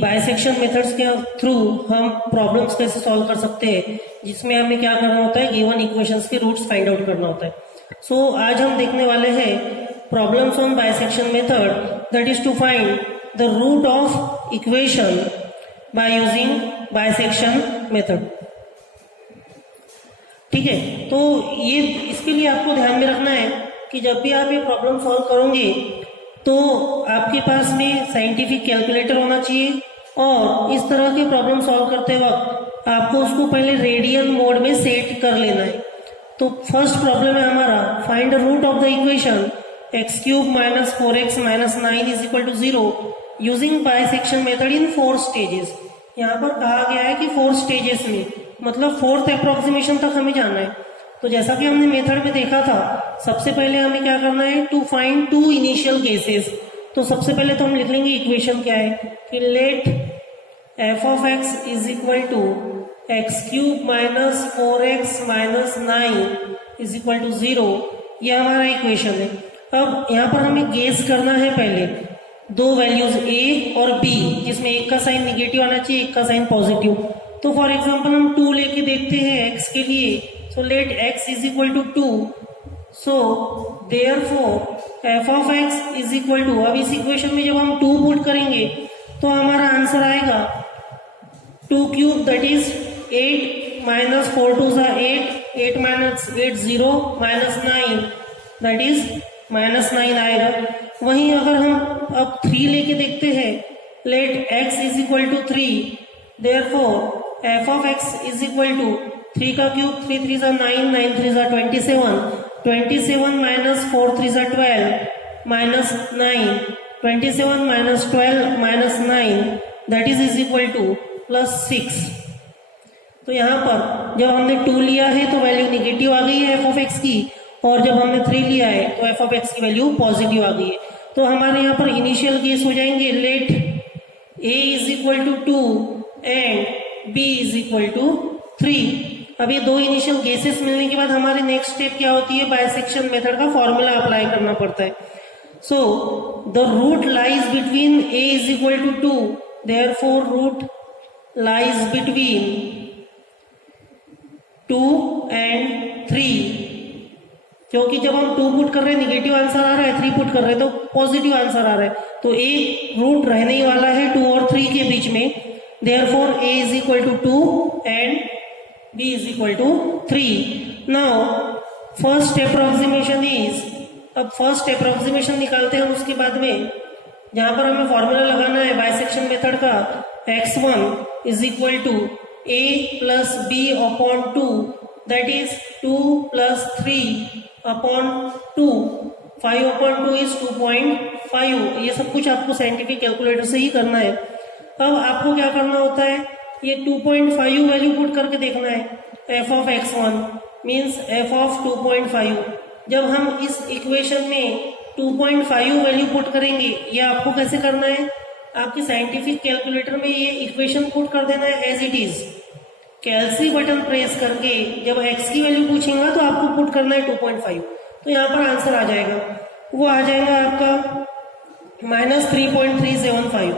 Bisection methods के through हम problems कैसे सॉल्व कर सकते हैं, जिसमें हमें क्या करना होता है, गिवन इक्वेशंस के रूट्स फाइंड आउट करना होता है। सो आज हम देखने वाले हैं problems on bisection method, that is to find the root of equation by using bisection method. ठीक है, तो ये इसके लिए आपको ध्यान में रखना है कि जब भी आप ये प्रॉब्लम सॉल्व करोगे तो आपके पास में साइंटिफिक कैलकुलेटर होना चाहिए, और इस तरह के प्रॉब्लम सॉल्व करते वक्त आपको उसको पहले रेडियन मोड में सेट कर लेना है। तो फर्स्ट प्रॉब्लम है हमारा, find the root of the equation x³ - 4x - 9 = 0 using bisection method in 4 stages. यहाँ पर कहा गया है कि 4 स्टेजेस में, मतलब 4th अप्रोक्सीमेशन तक हमें जाना है। तो जैसा कि हमने मेथड में देखा था, सबसे पहले हमें क्या करना है, टू फाइंड 2 इनिशियल केसेस। तो सबसे पहले तो हम लिख लेंगे इक्वेशन क्या है कि late f of x = x³ - 4x - 9 = 0। ये हमारा इक्वेशन है। अब यहाँ पर हमें गेस करना है पहले दो वैल्यूज a और b, जिसमें एक का साइन निगेटिव आना चाहिए, एक का साइन पॉजिटिव। तो फॉर एग्जांपल हम 2 लेके देखते हैं x के लिए। So let x = 2, so therefore f of x = अब इस इक्वेशन में जब हम 2 पुट करेंगे तो हमारा आंसर आएगा 2³ दैट इज 8 - 4 2 8, 8 - 8 0 -9 दैट इज -9 आएगा। वहीं अगर हम अब 3 लेके देखते हैं, let x = 3, therefore f of x = 3 का क्यूब 3 3 9, 9 3 27, 27 - 4 3 12 -9, 27 - 12 -9 दैट इज = +6। तो यहाँ पर जब हमने 2 लिया है तो वैल्यू निगेटिव आ गई है f of x की, और जब हमने 3 लिया है तो f of x की वैल्यू पॉजिटिव आ गई है। तो हमारे यहाँ पर इनिशियल केस हो जाएंगे, लेट a = 2 एंड b = 3। अब ये 2 इनिशियल केसेस मिलने के बाद हमारी नेक्स्ट स्टेप क्या होती है, बाइसेक्शन मेथड का फॉर्मूला अप्लाई करना पड़ता है। So the root lies between a = 2, therefore root lies between 2 and 3, क्योंकि जब हम 2 पुट कर रहे हैं निगेटिव आंसर आ रहा है, 3 पुट कर रहे हैं तो पॉजिटिव आंसर आ रहा है, तो एक रूट रहने ही वाला है 2 और 3 के बीच में। Therefore a = 2 and b = 3। Now first approximation is, अब फर्स्ट अप्रोक्सीमेशन निकालते हैं हम उसके बाद में, जहां पर हमें फॉर्मूला लगाना है बाइसेक्शन मेथड का, x1 = a + b/2 that is 2 + 3/2, 5/2 is 2.5। ये सब कुछ आपको साइंटिफिक कैलकुलेटर से ही करना है। अब आपको क्या करना होता है, ये 2.5 वैल्यू पुट करके देखना है। f of x1 means f of 2.5। जब हम इस इक्वेशन में 2.5 वैल्यू पुट करेंगे, ये आपको कैसे करना है, आपके साइंटिफिक कैलकुलेटर में ये इक्वेशन पुट कर देना है as it is. Calci button press करके जब x की वैल्यू पूछेगा तो आपको पुट करना है 2.5, तो यहाँ पर आंसर आ जाएगा, वो आ जाएगा आपका -3.375,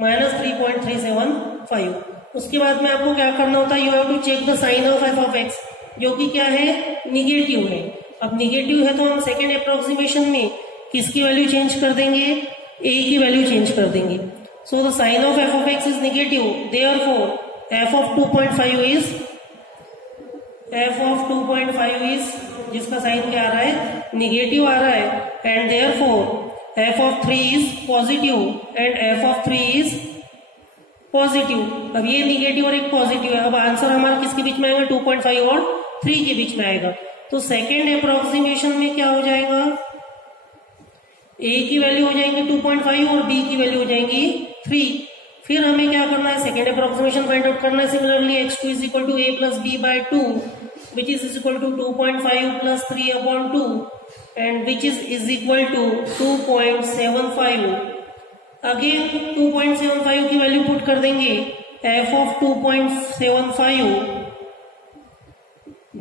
-3.375। उसके बाद में आपको क्या करना होता है, you have to check the sign of f of x, जो कि क्या है, निगेटिव है। अब निगेटिव है तो हम सेकेंड अप्रोक्सीमेशन में किसकी वैल्यू चेंज कर देंगे, a की वैल्यू चेंज कर देंगे। So the sign of f of x is negative, therefore f of 2.5 is जिसका साइन क्या आ रहा है, निगेटिव आ रहा है, and therefore f of 3 is positive and f of 3 is positive. अब ये निगेटिव और एक पॉजिटिव है, अब आंसर हमारा किसके बीच में आएगा, 2.5 और 3 के बीच में आएगा। तो सेकेंड अप्रोक्सीमेशन में क्या हो जाएगा, a की वैल्यू हो जाएंगी 2.5 और b की वैल्यू हो जाएंगी 3। फिर हमें क्या करना है, सेकेंड अप्रोक्सीमेशन फाइंड आउट करना है। Similarly x2 = a + b/2 which is = 2.5 + 3/2 and which is = 2.75। Again 2.75 की वैल्यू पुट कर देंगे, f of 2.75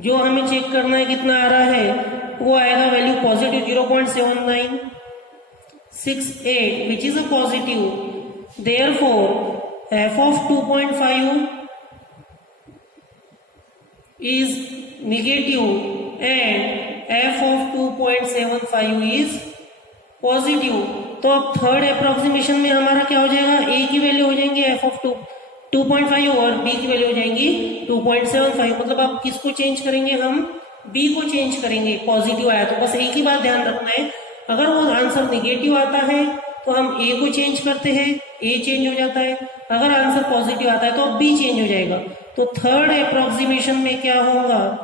जो हमें चेक करना है कितना आ रहा है, वो आएगा value positive 0.7968 which is a positive, therefore f of 2.5 is negative and f of 2.75 is positive. तो अब थर्ड अप्रोक्सीमेशन में हमारा क्या हो जाएगा, a की वैल्यू हो जाएंगी f ऑफ 2.5 और b की वैल्यू हो जाएंगी 2.75। मतलब आप किसको चेंज करेंगे, हम b को चेंज करेंगे। पॉजिटिव आया तो बस एक ही बात ध्यान रखना है, अगर वो आंसर निगेटिव आता है तो हम a को चेंज करते हैं, a चेंज हो जाता है। अगर आंसर पॉजिटिव आता है तो अब b चेंज हो जाएगा। तो थर्ड अप्रोक्सीमेशन में क्या होगा,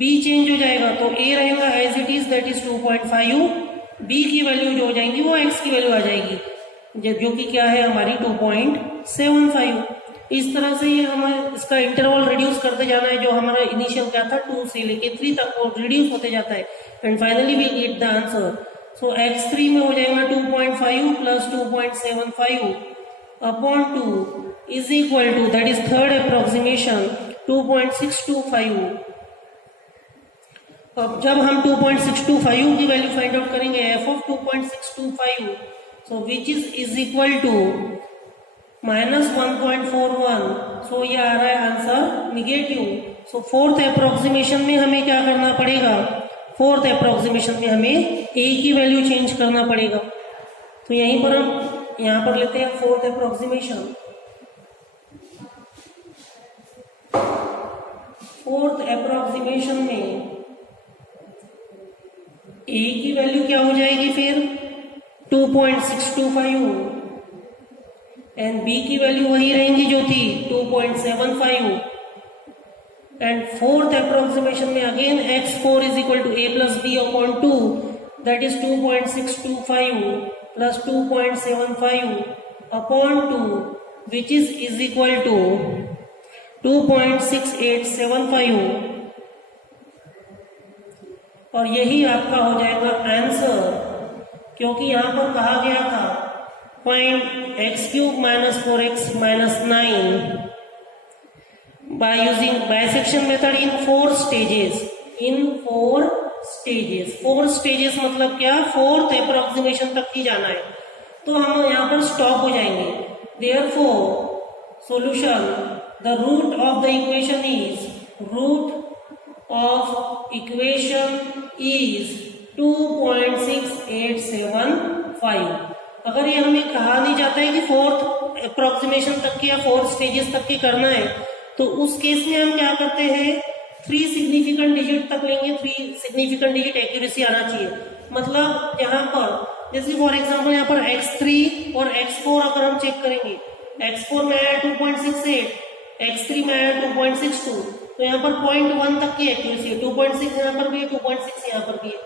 b चेंज हो जाएगा। तो a रहेगा as it is, that is 2.5, b की वैल्यू जो हो जाएंगी वो x की वैल्यू आ जाएगी, जो कि क्या है हमारी 2.75। इस तरह से ये हमें इसका इंटरवल रिड्यूस करते जाना है। जो हमारा इनिशियल क्या था 2 से लेके 3 तक वो रिड्यूस होते जाता है and finally we get the answer. So x3 में हो जाएगा 2.5 plus 2.75 upon 2 is equal to, that is third approximation, 2.625। अब जब हम 2.625 की वैल्यू फाइंड आउट करेंगे f of 2.625, so which is equal to -1.41। So ये आ रहा है answer negative. So fourth approximation में हमें क्या करना पड़ेगा, फोर्थ अप्रोक्सीमेशन में हमें a की वैल्यू चेंज करना पड़ेगा। तो यहीं पर हम यहाँ पर लेते हैं फोर्थ अप्रोक्सीमेशन। फोर्थ अप्रोक्सीमेशन में a की वैल्यू क्या हो जाएगी फिर 2.625 एंड b की वैल्यू वही रहेंगी जो थी 2.75 एंड फोर्थ अप्रोक्सीमेशन में again x4 is equal to a plus b upon 2, that is 2.625 plus 2.75 upon 2 which is equal to 2.6875 और यही आपका हो जाएगा आंसर। क्योंकि यहां पर कहा गया था find x³ minus 4x minus 9 bye using bisection method in 4 stages. In 4 stages, 4 stages मतलब क्या, फोर्थ अप्रोक्सीमेशन तक ही जाना है। तो हम यहाँ पर स्टॉप हो जाएंगे। Therefore solution, the root of the equation is, root of equation is 2.6875। अगर ये हमें कहा नहीं जाता है कि फोर्थ अप्रोक्सीमेशन तक की या 4 स्टेजेस तक की करना है, तो उस केस में हम क्या करते हैं, 3 सिग्निफिकेंट डिजिट तक लेंगे। 3 सिग्निफिकेंट डिजिट एक्यूरेसी आना चाहिए। मतलब यहाँ पर जैसे फॉर एग्जांपल यहाँ पर x3 और x4 अगर हम चेक करेंगे, x4 में आया 2.68, x3 में आया 2.62, तो यहाँ पर 0.1 तक की एक्यूरेसी है। 2.6 यहाँ पर भी है, 2.6 यहाँ पर भी है।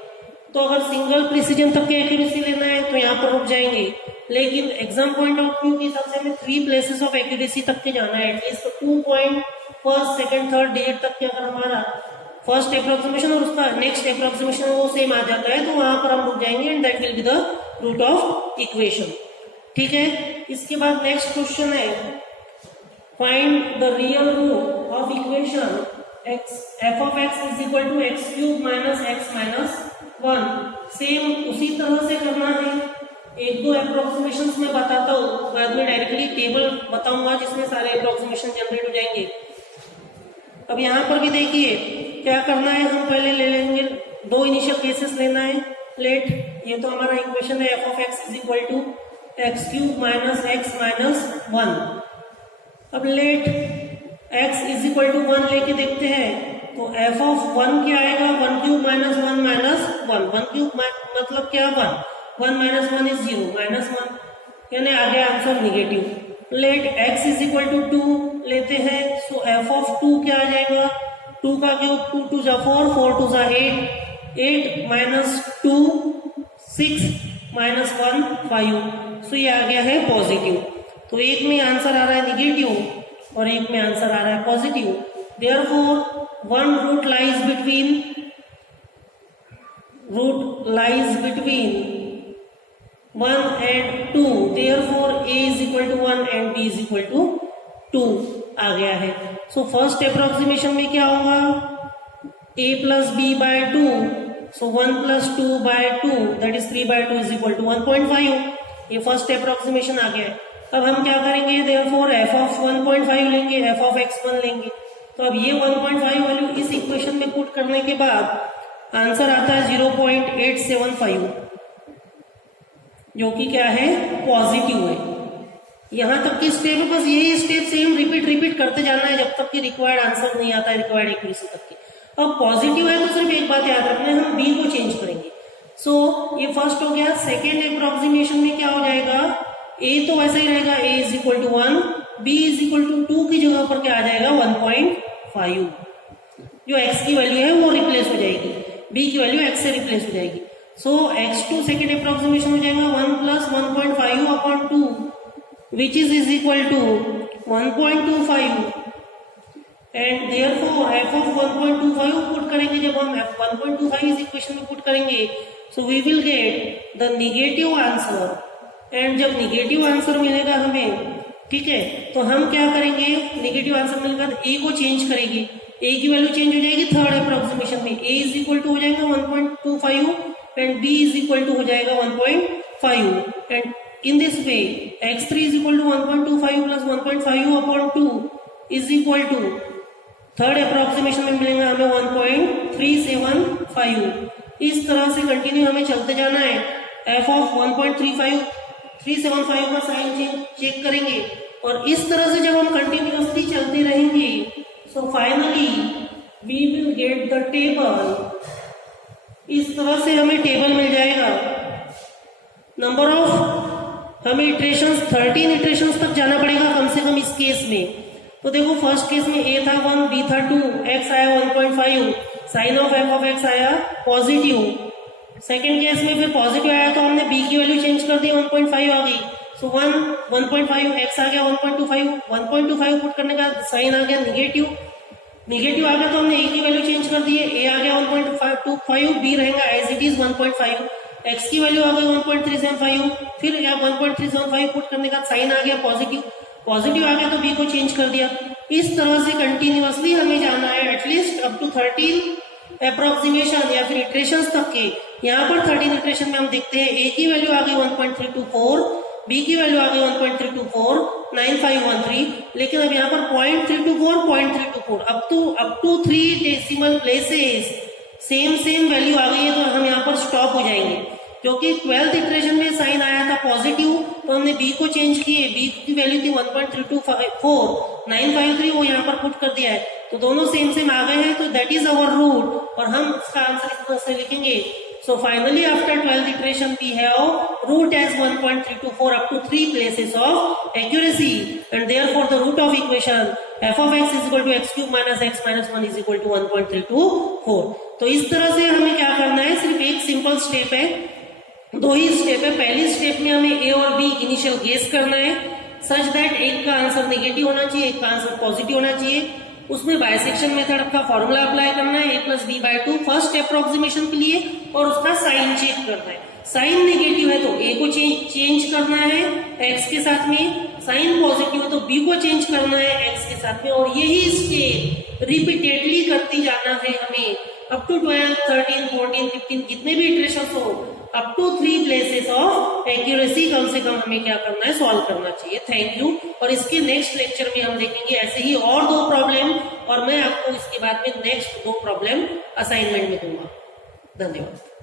तो अगर सिंगल प्रिसीजन तक की एक्यूरेसी लेना है तो यहाँ पर रुक जाएंगे, लेकिन एग्जाम पॉइंट ऑफ व्यू के हिसाब से हमें 3 प्लेसेस ऑफ एक्यूरेसी तक के जाना है, at least 2 point first second third digit तक के। अगर हमारा फर्स्ट अप्रोक्सीमेशन और उसका नेक्स्ट अप्रोक्सीमेशन वो सेम आ जाता है तो वहां पर हम रुक जाएंगे and that will be the root of equation. ठीक है, इसके बाद नेक्स्ट क्वेश्चन है find the real root of equation f of x is equal to x³ minus x minus 1। Same उसी तरह से करना है। 1-2 अप्रोक्सीमेशंस में बताता हूँ, बाद में डायरेक्टली टेबल बताऊंगा जिसमें सारे अप्रोक्सीमेशन जनरेट हो जाएंगे। अब यहाँ पर भी देखिए क्या करना है, हम पहले ले लेंगे 2 इनिशियल केसेस लेना है। लेट, ये तो हमारा इक्वेशन है f of x is equal to x³ minus x minus 1। अब let x is equal to 1 लेके देखते हैं, तो f ऑफ 1 क्या आएगा, 1³ माइनस 1 माइनस 1। 1³ मतलब क्या, 1 माइनस 1 इज 0, माइनस 1, यानी आ गया answer negative. Let x is equal to 2 लेते हैं, सो f ऑफ 2 क्या आ जाएगा, 2 का क्यूब 2 2 जा 4, 4 2 जा 8, 8 माइनस 2 6 माइनस 1 5। सो ये आ गया है पॉजिटिव। तो एक में आंसर आ रहा है निगेटिव और एक में आंसर आ रहा है positive. Therefore one root lies between 1 and 2, therefore a is equal to 1 and b is equal to 2 आ गया है। सो फर्स्ट अप्रोक्सीमेशन में क्या होगा, a plus b by 2, so 1 plus 2 by 2 that is 3 by 2 is equal to 1.5। ये first approximation आ गया है। अब हम क्या करेंगे, देयरफॉर एफ ऑफ 1.5 लेंगे, एफ ऑफ x1 लेंगे। तो अब ये 1.5 वैल्यू इस इक्वेशन में पुट करने के बाद आंसर आता है 0.875, जो कि क्या है, पॉजिटिव है। यहां तक की स्टेप है, बस यही स्टेप सेम रिपीट करते जाना है जब तक कि रिक्वायर्ड आंसर नहीं आता है, रिक्वायर्ड एक्यूरेसी तक की। अब पॉजिटिव है तो सिर्फ एक बात याद रखना है, हम बी को चेंज करेंगे। सो ये फर्स्ट हो गया। सेकेंड अप्रोक्सीमेशन में क्या हो जाएगा, ए तो वैसा ही रहेगा, a is equal to 1, b is equal to 2 की जगह पर क्या आ जाएगा 1.5, जो एक्स की वैल्यू है वो रिप्लेस हो जाएगी, बी की वैल्यू एक्स से रिप्लेस हो जाएगी। सो x2 सेकेंड अप्रोक्सीमेशन हो जाएगा 1 plus 1.5 upon 2 which is equal to 1.25 and therefore f of 1.25 put करेंगे, जब हम f 1.25 इस इक्वेशन में पुट करेंगे so we will get the negative answer, and जब नेगेटिव आंसर मिलेगा हमें, ठीक है, तो हम क्या करेंगे, नेगेटिव आंसर मिलने के बाद a को चेंज करेंगे, a की वैल्यू चेंज हो जाएगी थर्ड अप्रोक्सीमेशन में, a इज इक्वल टू हो जाएगा 1.25 and b is equal to हो जाएगा 1.5 and in this way x3 is equal to 1.25 plus 1.5 upon 2 is equal to third approximation में मिलेगा हमें 1.375। इस तरह से कंटिन्यू हमें चलते जाना है। f ऑफ 1.375 का साइन चेक करेंगे और इस तरह से जब हम कंटिन्यूअसली चलते रहेंगे so finally we will get the table. इस तरह से हमें टेबल मिल जाएगा। नंबर ऑफ हमें इटरेशंस 13 इटरेशंस तक जाना पड़ेगा कम से कम इस केस में। तो देखो फर्स्ट केस में a था 1, b था 2, x आया 1.5, साइन ऑफ x आया पॉजिटिव। सेकेंड केस में फिर पॉजिटिव आया तो हमने b की वैल्यू चेंज कर दी, 1.5 आ गई। सो 1.5 x आ गया 1.25, 1.25 पुट करने का साइन आ गया नेगेटिव आ गया तो हमने a की वैल्यू चेंज कर दी है, a आ गया 1.25, b रहेगा एज इट इज 1.5, x की वैल्यू आ गई 1.375, फिर 1.375 पुट करने का साइन आ गया पॉजिटिव आ गया तो b को चेंज कर दिया। इस तरह से कंटिन्यूअसली हमें जाना है एटलीस्ट अप टू 13 अप्रोक्सीमेशन या फिर इटरेशंस तक के। यहाँ पर 13 इटरेशन में हम देखते हैं a की वैल्यू आ गई 1.324, b की वैल्यू आ गई 1.324, 9513, लेकिन अब यहाँ पर 0.324 up to 3 decimal places same value आ गई है तो हम यहाँ पर स्टॉप हो जाएंगे, क्योंकि 12th इटरेशन में साइन आया था पॉजिटिव तो हमने b को चेंज किए, b की वैल्यू थी 1.324, 953 वो यहाँ पर पुट कर दिया है तो दोनों सेम आ गए हैं, तो दैट इज अवर रूट और हम इसका आंसर इस तरह से लिखेंगे। So finally after 12th iteration we have root as 1.324 up to 3 places of accuracy and therefore the root of equation f of x is equal to x cube minus x minus 1 is equal to 1.324। तो इस तरह से हमें क्या करना है, सिर्फ एक सिंपल स्टेप है, दो ही स्टेप है। पहली स्टेप में हमें a और b इनिशियल गेस करना है सच दैट एक का आंसर नेगेटिव होना चाहिए, एक का आंसर पॉजिटिव होना चाहिए। उसमें बाइसेक्शन मेथड का फॉर्मूला अप्लाई करना है, a plus B by 2 first approximation के लिए और उसका साइन चेक करना है। साइन नेगेटिव है तो a को चेंज करना है x के साथ में, साइन पॉजिटिव है तो b को चेंज करना है x के साथ में, और यही स्टेप रिपीटेडली करती जाना है हमें अप टू 12, 13, 14, 15 जितने भी इटरेशंस हो up to 3 places of accuracy कम से कम हमें क्या करना है, सॉल्व करना चाहिए। Thank you. और इसके नेक्स्ट लेक्चर में हम देखेंगे ऐसे ही और 2 प्रॉब्लम और मैं आपको इसके बाद में नेक्स्ट 2 प्रॉब्लम असाइनमेंट में दूंगा। धन्यवाद।